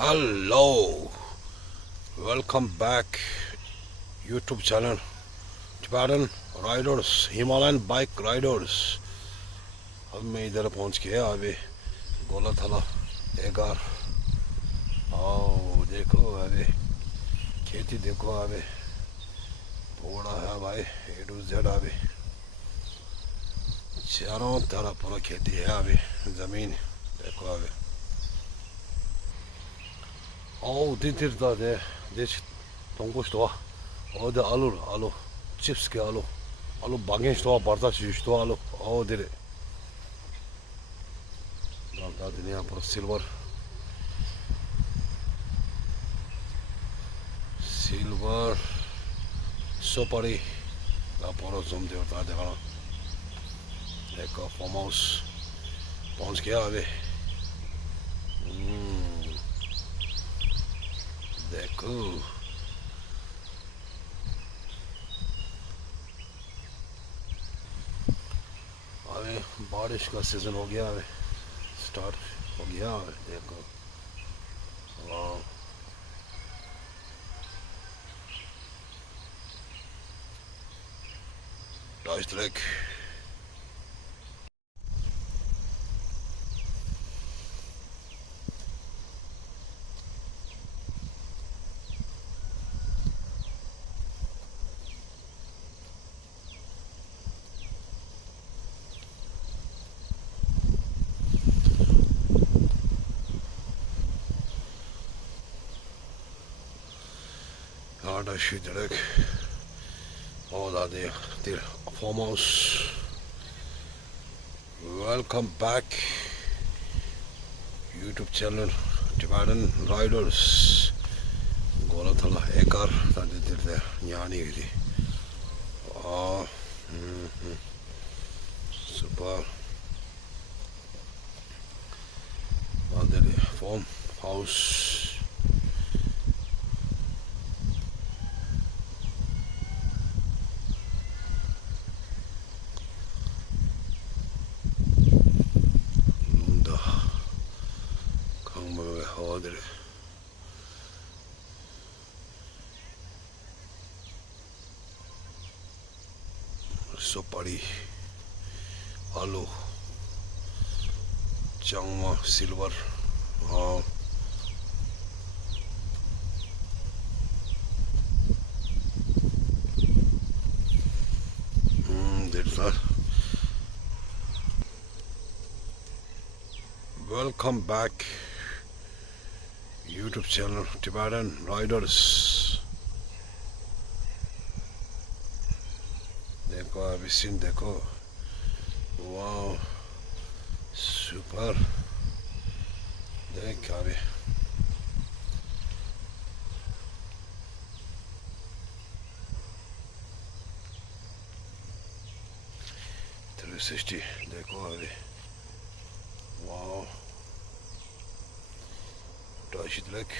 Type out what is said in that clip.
Hello, welcome back YouTube channel Tibetan Riders, Himalayan Bike Riders. अब मैं इधर पहुंच गया अभी गोला थला एगार। आओ देखो अभी खेती देखो अभी थोड़ा है भाई ए टू जेड अभी चारों तरफ पूरा खेती है अभी जमीन देखो अभी। dit is dat hè. Dit is tongo's toch? Oh, de alu, chips ke alu bangin toch, barda chips toch alu. Oh, dit. Dat is niet voor silver, sopari. Dat voor zo'n deur daar de gaan. Lekker farmhouse. Ons keer weer. देखो अबे बारिश का season हो गया अबे start हो गया अबे देखो वाह Duitsland. Ja, dat is druk. Oh, dat is de farmhouse. Welcome back YouTube channel Tibetan Riders. Golathala ekar dat is de yani gidi. Ah, super. Wat de farmhouse. Sopari, alu, changma, silver, that's that. Welcome back YouTube channel Tibetan Riders. देखो अभी scene देखो वाह super देख अभी three sixty देखो अभी वाह Duitsland.